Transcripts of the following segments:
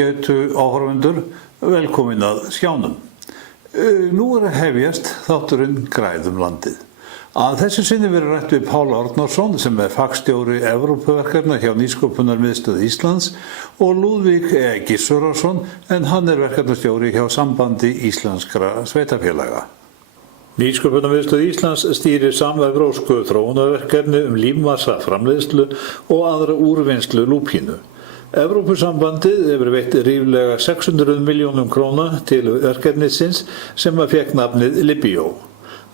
ágætu áhorfendur, velkomin að skjánum. Nú að hefjast þátturinn Græðum landið. Að þessu sinni verið rætt við Pál Árnason sem fagstjóri Evrópuverkefna hjá Nýsköpunarmiðstöð Íslands og Lúðvík Gissurason en hann verkefnastjóri hjá Sambandi íslenskra sveitarfélaga. Nýsköpunarmiðstöð Íslands stýrir samevrópsku þróunarverkefni lífmassaframleiðslu og aðra úrvinnslu lúpínu. Evrópusambandið hefur veitt ríflega 600 milljónum króna til verkefnisins sem fékk nafnið Libyo.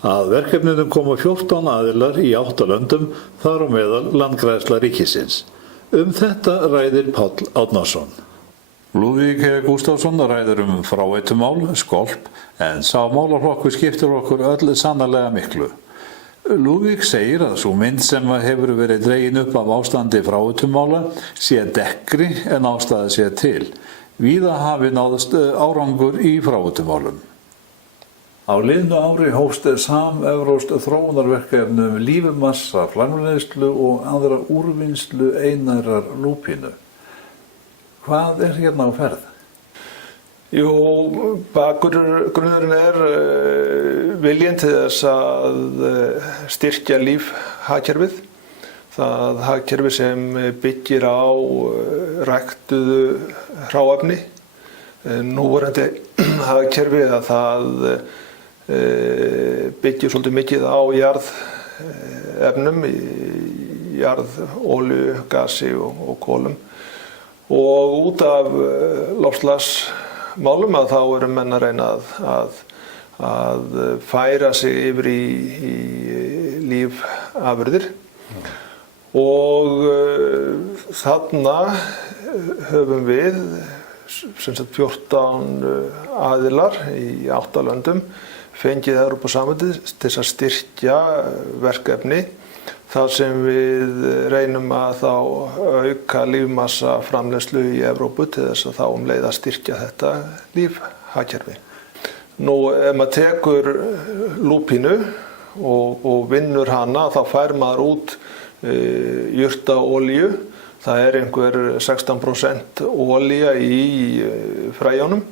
Að verkefninu koma 14 aðilar í 8 löndum, þar á meðal landgræðsla ríkisins. Þetta ræðir Páll Árnason. Lúðvík Gústafsson ræðir fráveitumál, skolp, en sá málaflokkur skiptir okkur öll sannarlega miklu. Lúðvík segir að sú mynd sem hefur verið dregin upp af ástandi fráveitummála sé dekkri en ástæða sé til. Víða hafi náðst árangur í fráveitumálum. Á liðnu ári hófst samevrópskt þróunarverkefni lífmassa, framleiðslu og aðra úrvinnslu einærar lúpínu. Hvað hérna á ferð? Jú, bakgrunnurinn viljinn til þess að styrkja lífhagkerfið. Það hagkerfi sem byggir á ræktuðu hráefni. Núverandi hagkerfi að það byggir svolítið mikið á jarðefnum, jarðolíu, gasi og kolum. Og út af loftslagsmálum að þá eru menn að reyna að færa sig yfir í lífafurðir. Og þarna höfum við 14 aðilar í 8 löndum fengið Evrópusambandið til að styrkja verkefni þar sem við reynum að þá auka lífmassaframleiðslu í Evrópu til þess að þá leið að styrkja þetta lífhagkerfi. Nú, ef maður tekur lúpínu og vinnur hana þá fær maður út jurtaolíu. Það einhver 16% olía í fræjunum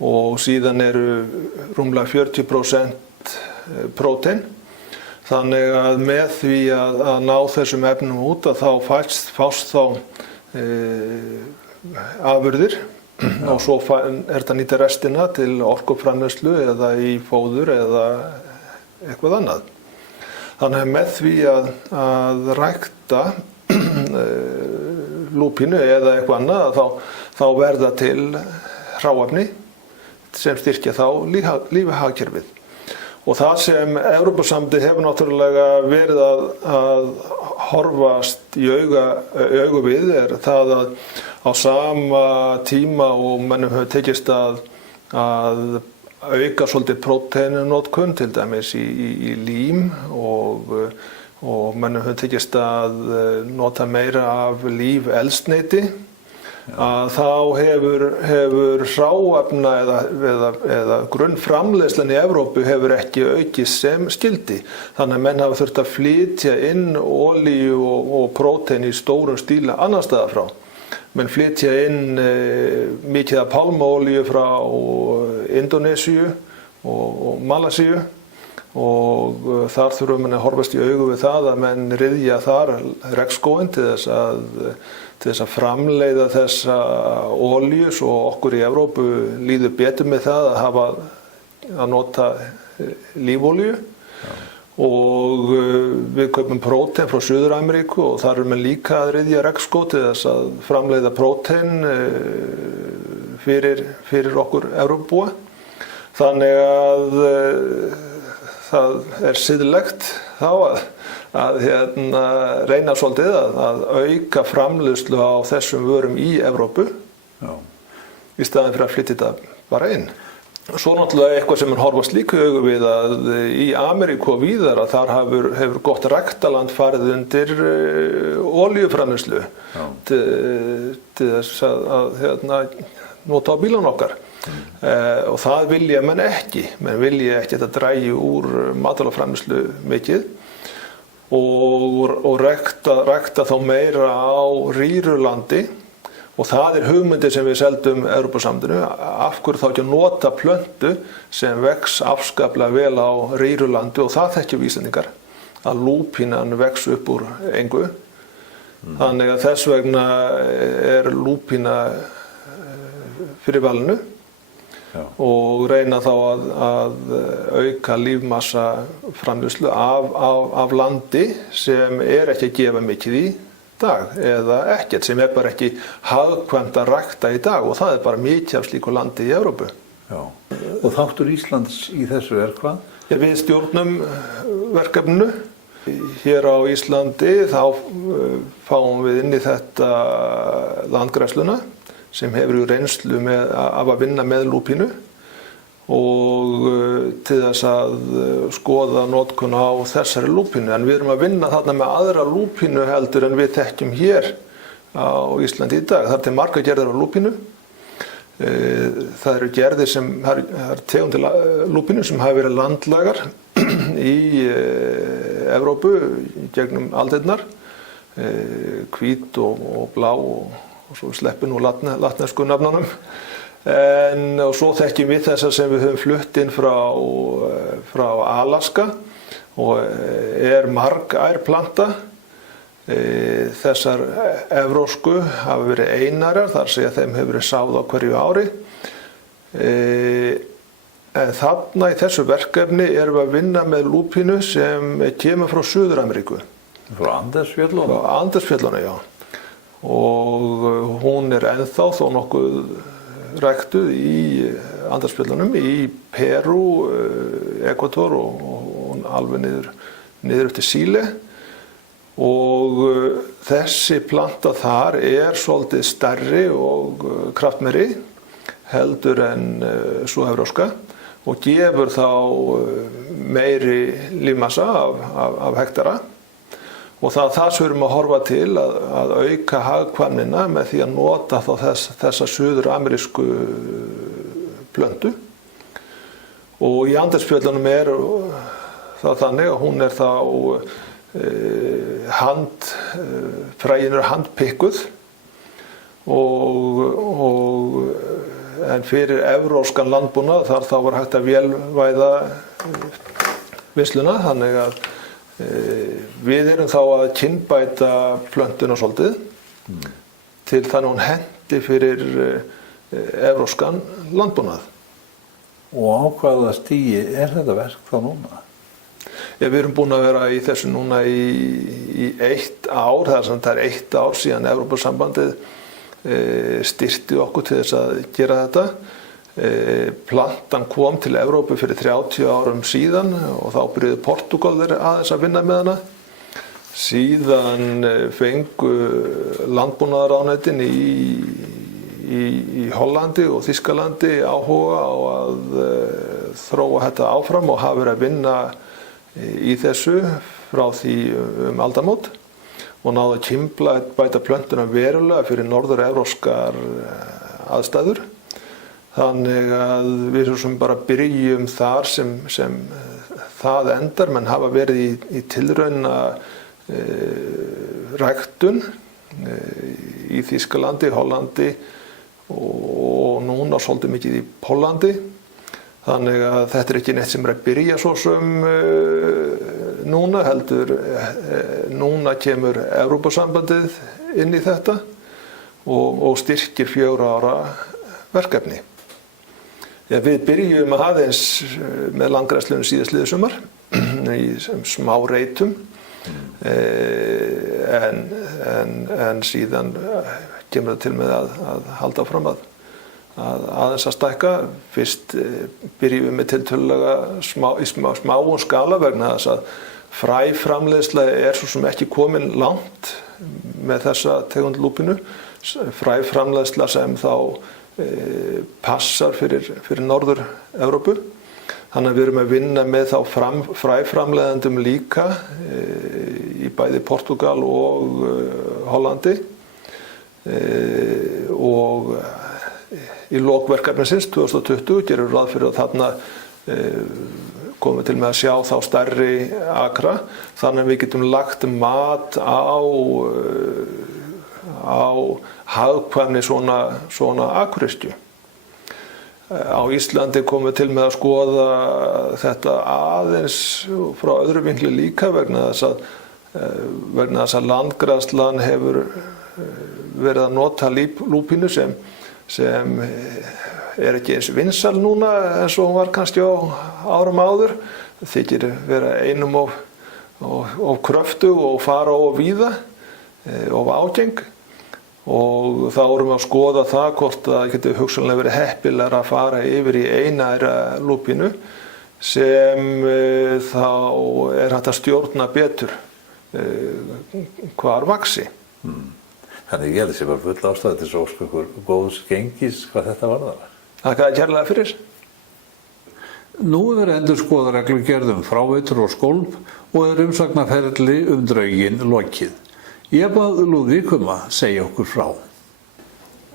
og síðan eru rúmlega 40% prótein. Þannig að með því að ná þessum efnum út að þá fást þá afurðir og svo þetta nýta restina til orkuframleiðslu eða í fóður eða eitthvað annað. Þannig að með því að rækta lúpínu eða eitthvað annað þá verða til hráefni sem styrkja þá lífhagkerfið. Og það sem Evrópusambandið hefur náttúrulega verið að horfast í augu við það að á sama tíma og mönnum hefur tekist að auka svolítið próteinunotkun til dæmis í lím og mönnum hefur tekist að nota meira af lífeldsneyti að þá hefur hráefna eða grunnframleiðslan í Evrópu hefur ekki aukist sem skyldi. Þannig að menn hafa þurft að flytja inn olíu og prótein í stórum stíla annar staðar frá. Menn flytja inn mikið af pálmaolíu frá Indónesíu og Malasíu og þar þurfum menn að horfast í augu við það að menn ryðja þar regnskóginn til þess að framleiða þessa olíu svo okkur í Evrópu líður betur með það að nota lífolíu. Og við kaupum prótein frá Suður-Ameríku og þar menn líka að ryðja regnskóg til þess að framleiða prótein fyrir okkur Evrópubúa. Þannig að það siðlegt þá að reyna svolítið að auka framleiðslu á þessum vörum í Evrópu í staðinn fyrir að flytja þetta bara inn. Svo náttúrulega eitthvað sem horfast líka í augu við að í Ameríku og víðar að þar hefur gott ræktaland farið undir olíuframleiðslu til þess að nota á bílana okkar. Og það vilja menn ekki. Menn vilja ekki að þetta dragi úr matvælaframleiðslu mikið og rækta þá meira á rýru landi Og það hugmyndin sem við seldum Evrópusambandinu, af hverju þá ekki að nota plöntu sem vex afskaplega vel á rýru landi, og það þekkjum við Íslendingar, að lúpínan vex upp úr engu. Þannig að þess vegna lúpína fyrir valinu. Já. Og reyna þá að auka lífmassa framleiðslu af landi sem ekki að gefa mikið í dag, eða ekkert, sem bara ekki hagkvæmt að rækta í dag, og það bara mikið af slíku landi í Evrópu. Já. Og þáttur Íslands í þessu hvað? Við stjórnum verkefninu. Hér á Íslandi þá fáum við inn í þetta Landgræðsluna, sem hefur reynslu af að vinna með lúpínu, og til þess að skoða notkun á þessari lúpínu. En við erum að vinna þarna með aðra lúpínu heldur en við þekkjum hér á Íslandi í dag. Það til margar gerðir á lúpínu. Það eru gerðir það er tegundir lúpínu sem hafa verið landlægar í Evrópu gegnum aldirnar, hvít og blá, og svo sleppum nú latnesku nafnunum. Og svo þekkjum við þessar sem við höfum flutt inn frá Alaska, og margær planta. Þessar evrósku hafa verið einarar, þar segja þeim hefur verið sáð á hverju ári. En þarna í þessu verkefni erum við að vinna með lúpínu sem kemur frá Suður-Ameríku. Frá Andesfjöllunum? Frá Andesfjöllunum, já. Og hún ennþá þó nokkuð ræktuð í Andesfjöllunum, í Perú, Ekvador og alveg niður eftir Síle. Og þessi planta þar svolítið stærri og kraftmeiri heldur en sú evrópska, og gefur þá meiri lífmassa af hektara. Og það sem við erum að horfa til, að auka hagkvæmnina með því að nota þá þessa suður-amerísku plöntu. Og í Andesfjöllunum það þannig að hún þá fræin handpikkuð, en fyrir evrópskan landbúnað þar þá var hægt að vélvæða vinnsluna, þannig að við erum þá að kynbæta plöntuna svolítið til þannig að hún hendi fyrir evrópskan landbúnað. Og á hvaða stigi þetta verk þá núna? Við erum búin að vera í þessu núna í 1 ár, það 1 ár síðan Evrópusambandið styrkti okkur til þess að gera þetta. Plantan kom til Evrópu fyrir 30 árum síðan, og þá byrjuðu Portúgal aðeins að vinna með hana. Síðan fengu landbúnaðarráðuneytin í Hollandi og Þýskalandi áhuga á að þróa þetta áfram, og hafa verið að vinna í þessu frá því aldamót, og náðu að kynbæta plöntuna verulega fyrir norður-evrópskar aðstæður. Þannig að við sem bara byrjum þar sem það endar, menn hafa verið í tilrauna ræktun í Þýskalandi, Hollandi og núna svolítið mikið í Póllandi. Þannig að þetta ekki neitt sem að byrja svo sem núna, heldur núna kemur Evrópusambandið inn í þetta og styrkir 4 ára verkefni. Við byrjum aðeins með landgræðslunum síðastliðið sumar í smá reitum, en síðan kemur það til með að halda áfram aðeins að stækka. Fyrst byrjum við með tiltölulega í smáum skala, vegna þess að fræframleiðsla svo sem ekki komin langt með þessa tegund lúpínu. Fræframleiðsla sem þá passar fyrir Norður-Evrópu. Þannig að við erum að vinna með þá fræframleiðendum líka í bæði Portúgal og Hollandi, og í lok verkefnisins 2020 gerum við ráð fyrir að þarna komum við til með að sjá þá stærri akra, þannig að við getum lagt mat á á hagkvæmni svona akuryrkju. Á Íslandi komum við til með að skoða þetta aðeins frá öðru vinkli líka vegna þess að landgræðslan hefur verið að nota lúpínu sem ekki eins vinsæl núna eins og hún var kannski á árum áður. Þykir vera einum of kröftug og fara of víða, of ágeng. Og þá erum við að skoða það hvort það getur hugsanlega verið heppilegra að fara yfir í einæra lúpínu sem þá hægt að stjórna betur hvar vaxi. Þannig ég held þessi bara full ástæða til að óska ykkur góðs gengis hvað þetta varðar. Þakka kærlega fyrir. Nú er verið endurskoða reglugerð fráveitur og skólp og umsagnarferli drögin lokið. Ég bað Lúðvík að segja okkur frá.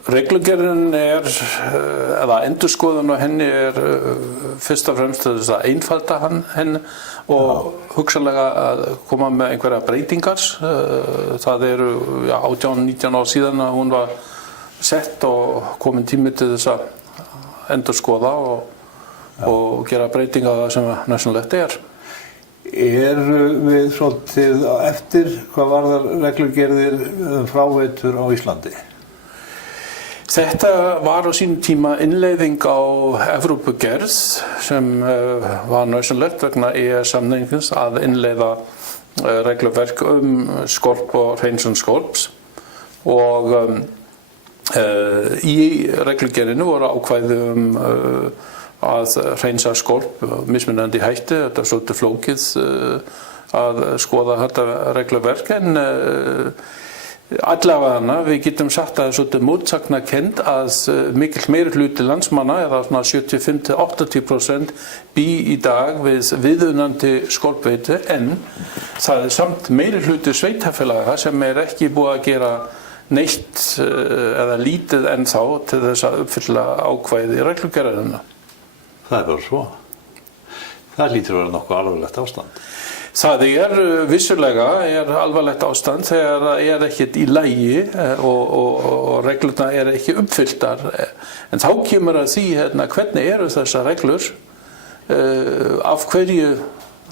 Reglugerðin eða endurskoðun á henni fyrst og fremst þess að einfalda henni og hugsanlega að koma með einhverja breytingar. Það eru 18-19 ár síðan að hún var sett og komin tími til þess að endurskoða og gera breytingar sem nauðsynlegt Við svolítið eftir hvað varðar reglugerðir fráveitur á Íslandi? Þetta var á sínum tíma innleiðing á Evrópugerð sem var nauðsynlegt vegna EES-samningsins að innleiða regluverk skorp og hreinsun skorps og í reglugerðinu voru ákvæði að hreinsa skorp mismunandi hætti. Þetta er svolítið flókið að skoða þetta regluverk en allavega við getum sagt að það er svolítið mótsagnakennd að mikill meiri hluti landsmanna eða svona 75-80% bý í dag við viðunandi skorpveitu en það er samt meiri hluti sveitarfélaga sem ekki búið að gera neitt eða lítið ennþá til þess að uppfylla ákvæði í reglugerðina. Það er bara svo. Það lítur að vera nokkuð alvarlegt ástand. Það vissulega alvarlegt ástand þegar það ekkert í lagi og reglurnar ekki uppfylltar. En þá kemur að því hvernig eru þessar reglur, af hverju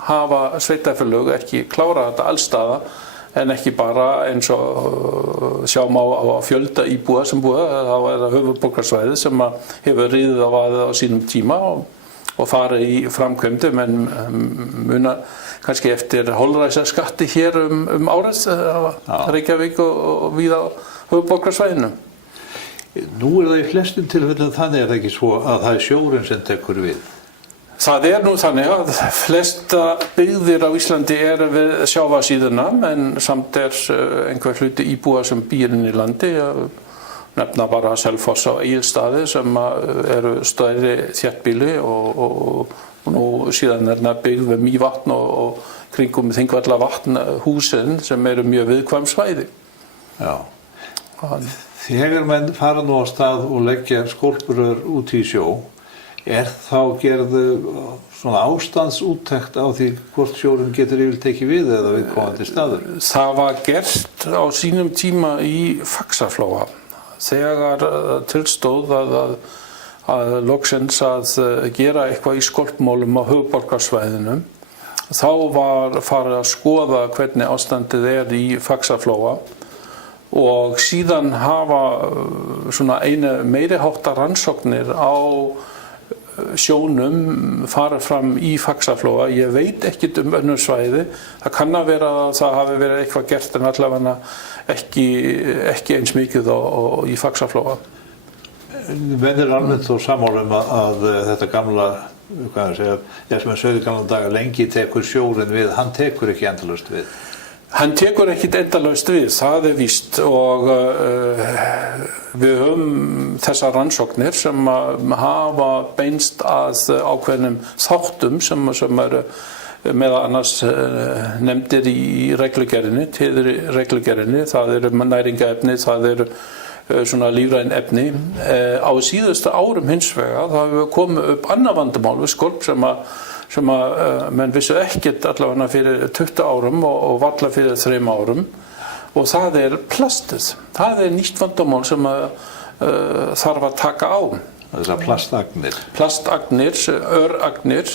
hafa sveitarfélög ekki klárað þetta allstaða en ekki bara eins og sjáum á fjölda íbúa sem búa, þá það höfuðborgarsvæðið sem hefur riðið á vaðið á sínum tíma og farið í framkvæmdum en muna kannski eftir holræsaskatti hér árið, Reykjavík og víða á höfuðborgarsvæðinu. Nú það í flestum tilfellum þannig það ekki svo að það sjórinn sem tekur við? Það nú þannig að flesta byggðir á Íslandi við sjávarsíðuna en samt einhver hluti íbúa sem býr inn í landi. Nefna bara Selfoss á Egilsstaði sem eru stærri þéttbýli og nú síðan byggð við Mývatn og kringum Þingvallavatn húsin sem eru mjög viðkvæm svæði. Já. Þegar menn fara nú á stað og leggja skólpurör út í sjó, þá gerðu svona ástandsúttekt á því hvort sjórinn getur yfirleitt tekið við eða viðkomandi staður? Það var gert á sínum tíma í Faxaflóa þegar tilstóð að loksins að gera eitthvað í skolpmálum á höfuðborgarsvæðinu. Þá var farið að skoða hvernig ástandið í Faxaflóa og síðan hafa svona einu meiriháttar rannsóknir á sjónum fara fram í Faxaflóa. Ég veit ekkert önnur svæði. Það kann að vera að það hafi verið eitthvað gert en allavega ekki eins mikið í Faxaflóa. Menn almennt þó sammála að þetta gamla, sem sögðu gamla daga, lengi tekur sjórinn við, hann tekur ekki endalaust við. Hann tekur ekkert endalaust við, það víst og við höfum þessar rannsóknir sem hafa beinst að ákveðnum þáttum sem eru meðal annars nefndir í reglugerðinni, reglugerðinni, það eru næringarefni, það eru svona lífræn efni. Á síðustu árum hins vegar það hefur komið upp annað vandamál við skorp sem menn vissu ekkert allavega fyrir 20 árum og varla fyrir 3 árum og það plastið. Það nýtt vandamál sem þarf að taka á. Þessar plastagnir. Plastagnir, öragnir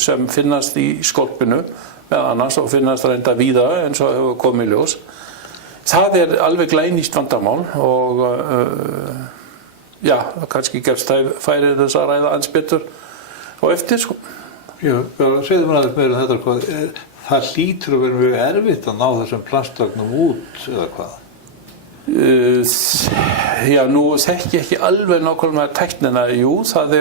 sem finnast í skorpinu með annars og finnast reynda víða eins og hefur komið í ljós. Það alveg glænýtt vandamál og kannski gefst færi þess að ræða aðeins betur og eftir sko. Já, segðu mér aðeins meira þetta hvað. Það hlýtur að vera mjög erfitt að ná þessum plastagnum út eða hvað? Já, nú þekki ég ekki alveg nákvæmlega tæknina. Jú, það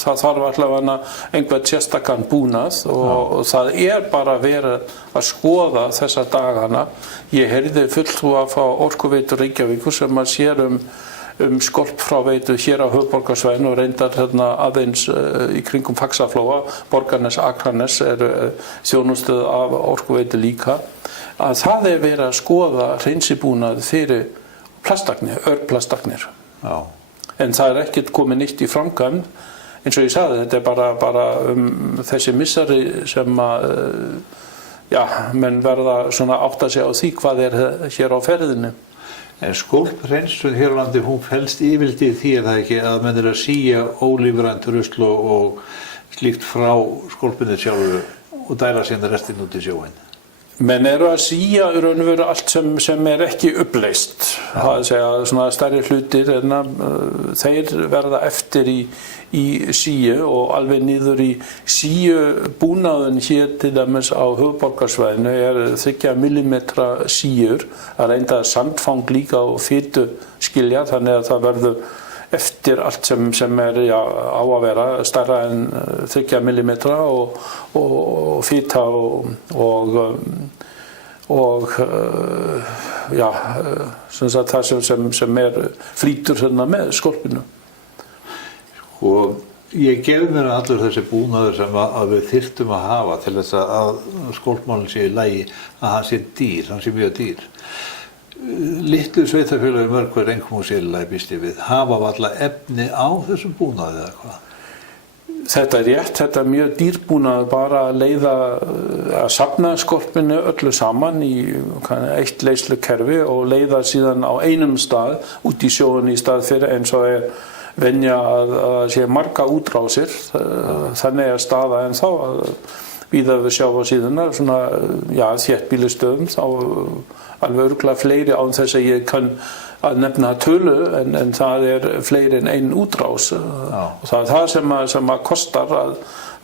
þarf allavega einhvern sérstakann búnað og það bara verið að skoða þessa dagana. Ég heyrði fulltrúa frá Orkuveitu Reykjavíkur sem að sér skolpfráveitu hér á höfuðborgarsvæðinu og reyndar aðeins í kringum Faxaflóa, Borgarnes, Akranes þjónustöð af Orkuveitu líka, að það verið að skoða hreinsibúnað fyrir plastagnir, örplastagnir. Já. En það ekkert komið nýtt í framkvæmd, eins og ég sagði, þetta bara þessi missari sem að, menn verða svona átta sig á því hvað hér á ferðinni. En skólphreinsun hér á landi, hún felst yfirleitt í því það ekki að menn að sía ólífrænt rusl og slíkt frá skólpinu sjálfu og dæla síðan restinn út í sjóinn. Menn að sía í raun og veru allt sem ekki uppleyst. Það að segja svona stærri hlutir þeir verða eftir í síu og alveg niður í síubúnaðinn hér til dæmis á höfuðborgarsvæðinu 3 millimetra síur að reynda sandfang líka og fitu skilja þannig að það verður eftir allt sem á að vera stærra en 3 millimetra og fita það sem flýtur með skorpinu. Og ég gef mér allur þessi búnaður sem að við þyrftum að hafa til þess að skólpmálinn sé í lagi að hann sé dýr, hann sé mjög dýr. Litlu sveitarfélög mörg hver einhverjum sé í lagi býst ég við. Hafa varla efni á þessum búnaði eða hvað? Þetta rétt, þetta mjög dýrbúnað bara að safna skorpinu öllu saman í eitt leyslukerfi og leiða síðan á einum stað út í sjóinn í stað fyrir eins og venja að sé marga útrásir, þannig staða en þá að víða við sjávarsíðuna, þéttbýlistöðum, þá alveg örugglega fleiri án þess að ég kann að nefna tölu, en það fleiri en ein útrás. Og það sem að kostar að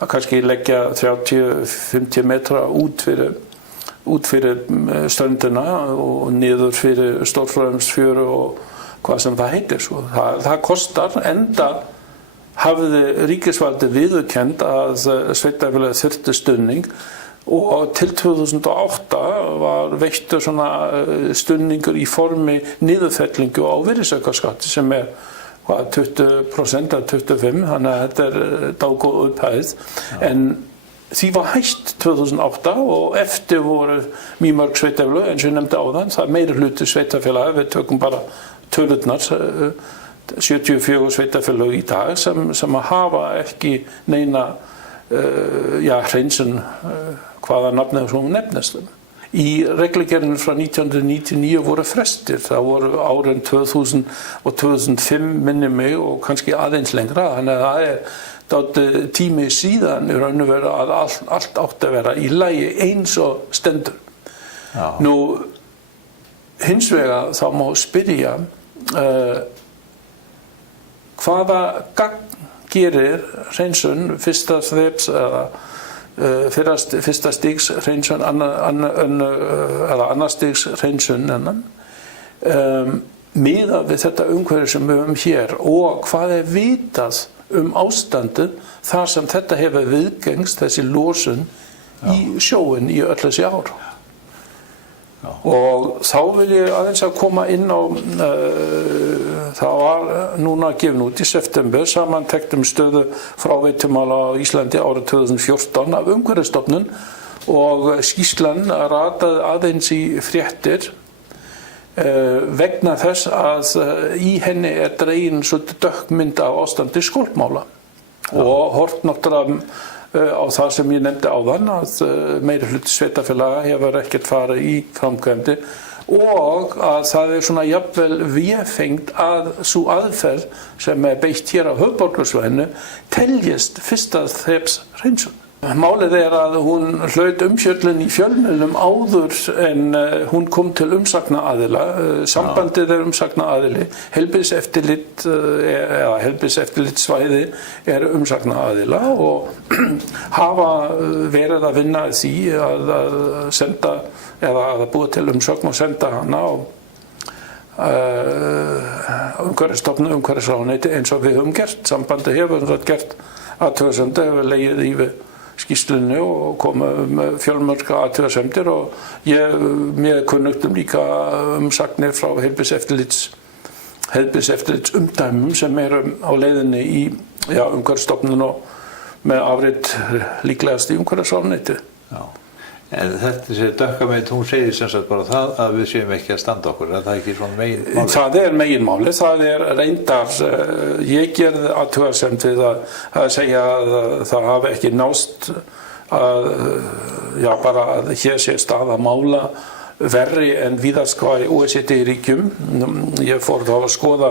kannski leggja 30-50 metra út fyrir ströndina og niður fyrir Stórfrömsfjöru og hvað sem það heitir. Það kostar, enda hafði ríkisvaldið viðurkennt að sveitarfélagið þurfti stuðning og til 2008 var veittur svona stuðningur í formi niðurfellingu á virðisaukaskatti sem 20% eða 25%, þannig að þetta dágóð upphæð. En því var hætt 2008 og eftir voru mjög mörg sveitarfélög, eins og ég nefndi áðan, það meiri hluti sveitarfélagi, við tökum bara tölurnar, 74 sveitarfélög í dag sem að hafa ekki neina hreinsun, hvaða nafnið sem nefnist. Í reglugerðinu frá 1999 voru frestir, það voru árin 2000 og 2005 minni mig og kannski aðeins lengra, þannig að það tími síðan í raun og veru að allt átti að vera í lagi eins og stendur. Já. Nú, hins vegar þá má spyrja hvaða gagn gerir hreinsun fyrsta þreps eða fyrsta stigs hreinsun eða annar stigs hreinsun miðað við þetta umhverfi sem við höfum hér og hvað vitað ástandið þar sem þetta hefur viðgengst þessi losun í sjóinn í öll þessi ár. Og þá vil ég aðeins að koma inn á, það var núna gefin út í september samantekt stöðu fráveitumála á Íslandi árið 2014 af Umhverfisstofnun og skýrslan rataði aðeins í fréttir vegna þess að í henni dregin svolítið dökk mynd af ástandi skólpmála og hort náttúrulega á það sem ég nefndi áðan að meiri hluti sveitarfélaga hefur ekkert farið í framkvæmdi og að það svona jafnvel véfengt að sú aðferð sem beitt hér á höfuðborgarsvæðinu teljist fyrsta þreps hreinsun. Málið að hún hlaut umfjöllun í fjölmiðlum áður en hún kom til umsagnaraðila. Sambandið umsagnaraðili, heilbrigðiseftirlitssvæði umsagnaraðila og hafa verið að vinna að því að senda eða að búa til umsögn og senda hana á umhverfisstofnun, umhverfisráðuneyti eins og við höfum gert. Sambandið hefur gert athugasemdir, hefur legið í skýrslunni og komið með fjölmörg athugasemdir og mér kunnugt líka umsagnir frá heilbrigðiseftirlitsumdæmum sem á leiðinni í umhverfisstofnun og með afrit líklegast í umhverfisráðuneyti. Já. En þessi dökkamynd, hún segir sem sagt bara það að við séum ekki að standa okkur, er það ekki svona meginmálið? Það meginmálið, það reyndar, ég gerði athugasemd við að segja að það hafi ekki nást að, bara að hér sé staða mála verri en víðast hvar í OECD-ríkjum. Ég fór þá að skoða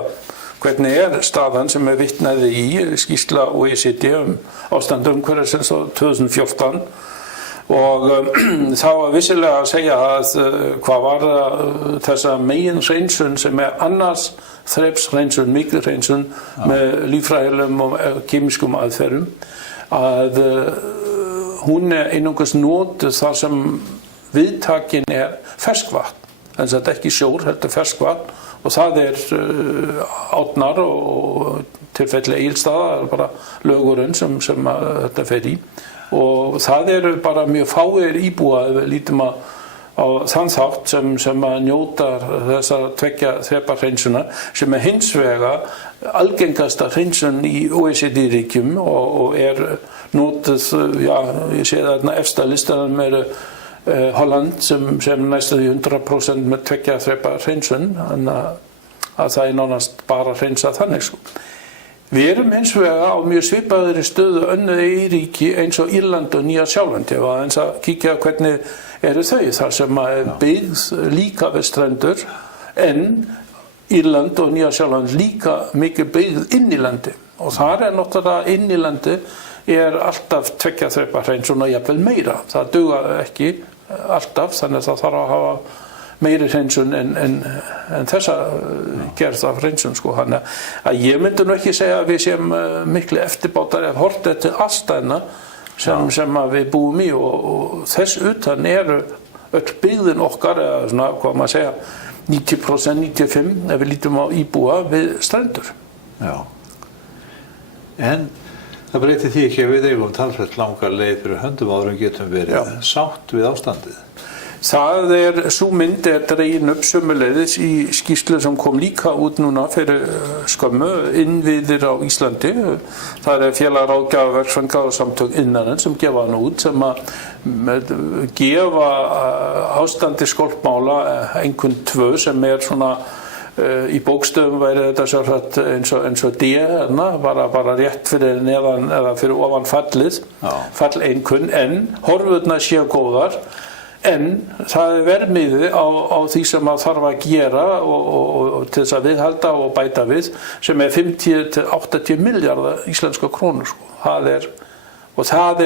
hvernig staðan sem vitnaði í skýrsla OECD ástand umhverfisins á 2014 og þá var vissilega að segja að hvað var þessa meginhreinsun sem annars þrepshreinsun, mikilhreinsun með líffræðilegum og kemískum aðferðum að hún einungis notuð þar sem viðtakin ferskvatn, en það ekki sjór, heldur ferskvatn og það átnar og tilfelli Egilsstaða, bara lögurinn sem þetta fer í. Og það bara mjög fáir íbúar ef við lítum á þann þátt sem njóta þessa tveggja þrepa hreinsunar sem hins vegar algengasta hreinsun í OECD-ríkjum og notuð, ég sé þarna efsta listanum Holland sem næstum því 100% með tveggja þrepa hreinsun, þannig að það nánast bara hreinsað þannig svo. Við hins vegar á mjög svipaðri stöðu önnur ríki eins og Írland og Nýja-Sjálandi og aðeins að kíkja hvernig þau þar sem byggð líka við strendur en Írland og Nýja-Sjáland líka mikið byggð inn í landi og þar náttúrulega inn í landi alltaf tveggja þrepa hreinsun og jafnvel meira. Það duga ekki alltaf þannig að það þarf að hafa meiri hreinsun en þessa gerð af hreinsun sko. Þannig að ég myndi nú ekki segja að við séum miklu eftirbátari að horta til aðstæðna sem við búum í og þess utan öll byggðin okkar eða svona, hvað maður segja 90%, 95% ef við lítum á íbúa við strendur. Já. En það breytir því ekki að við eigum talsvert langar leið fyrir höndum áður en getum verið sátt við ástandið. Það sú mynd dregin upp sömuleiðis í skýrslu sem kom líka út núna fyrir skömmu, innviðir á Íslandi. Það félag ráðgjafarverkfræðinga og samtök innanins sem gefa hana út sem að gefa ástandi skolpmála einhvern 2 sem svona í bókstöfum væri þetta sjálfsagt eins og D, bara rétt fyrir neðan eða fyrir ofan fallið, fall einkunn, en horfurnar séu góðar. En það verðmiði á því sem að þarf að gera og til þess að viðhalda og bæta við sem 50 til 80 milljarða íslenska krónur. Sko. Það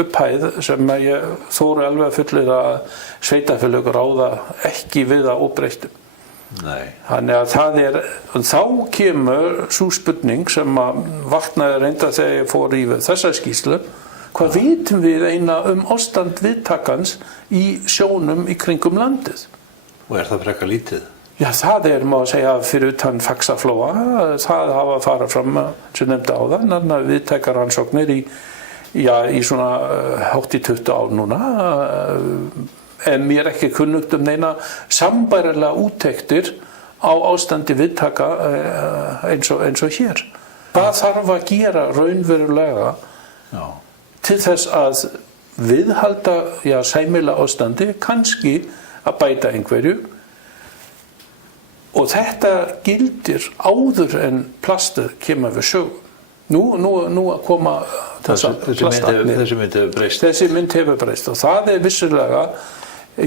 upphæð sem ég þóri alveg að fullyrða að sveitarfélög ráða ekki við að óbreyttu. Þannig að þá kemur sú spurning sem að vaknaði reynda þegar ég fór í þessa skýrslu. Hvað vitum við ástand viðtakans í sjónum í kringum landið? Og það frekar lítið? Já, það má segja fyrir utan Faxaflóa. Það hafa farið fram, sem nefndi áðan, viðtækaransóknir í svona hátt í 20 ár núna. En mér ekki kunnugt neina sambærilega úttektir á ástandi viðtaka eins og hér. Hvað þarf að gera raunverulega til þess að viðhalda sæmilega ástandi, kannski að bæta einhverju og þetta gildir áður en plastið kemur við sögu. Nú að koma þessa plastefni. Þessi mynd hefur breyst. Þessi mynd hefur breyst og það vissulega,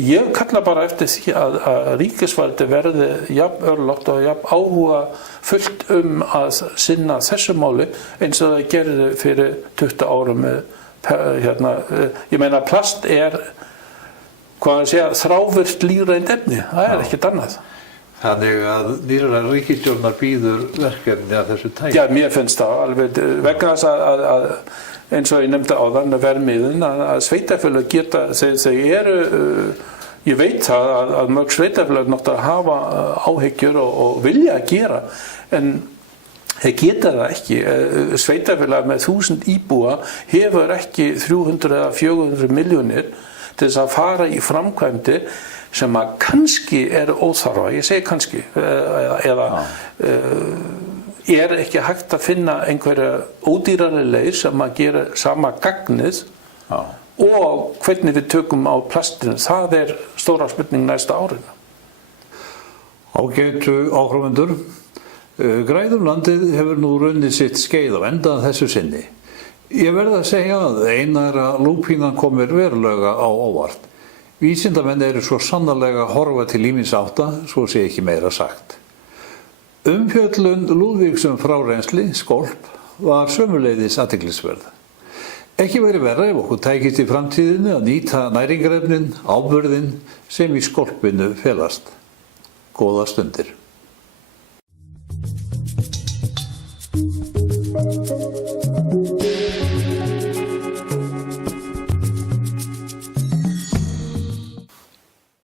ég kalla bara eftir því að ríkisvaldi verði jafn örlátt og jafn áhuga fullt að sinna þessu máli eins og það gerði fyrir 20 árum með, ég meina plast þrávirkt lífrænt efni, það ekkert annað. Þannig að nýrar ríkisstjórnar býður verkefni af þessu tæki. Já, mér finnst það alveg vegna þess að eins og ég nefndi áðan verðmiðin að sveitafélög geta, þau eru, ég veit að mörg sveitafélög náttúrulega hafa áhyggjur og vilja að gera, en þeir geta það ekki. Sveitafélag með 1000 íbúa hefur ekki 300 eða 400 milljónir til þess að fara í framkvæmdir sem að kannski óþarfa, ég segi kannski, eða ekki hægt að finna einhverja ódýrari leið sem að gera sama gagnið og hvernig við tökum á plastinu, það stóra spurning næsta árinu. Ágætu áhorfendur, Græðum landið hefur nú runnið sitt skeið á enda þessu sinni. Ég verð að segja að einara lúpínan komir verulega á óvart. Vísindamenn eru svo sannarlega að horfa til ýmis átta, svo sé ekki meira sagt. Umfjöllun Lúðvíks frárensli, skolp, var sömuleiðis athyglisverð. Ekki væri verra ef okkur tækist í framtíðinni að nýta næringarefnin, áburðinn sem í skolpinu felast. Góðar stundir.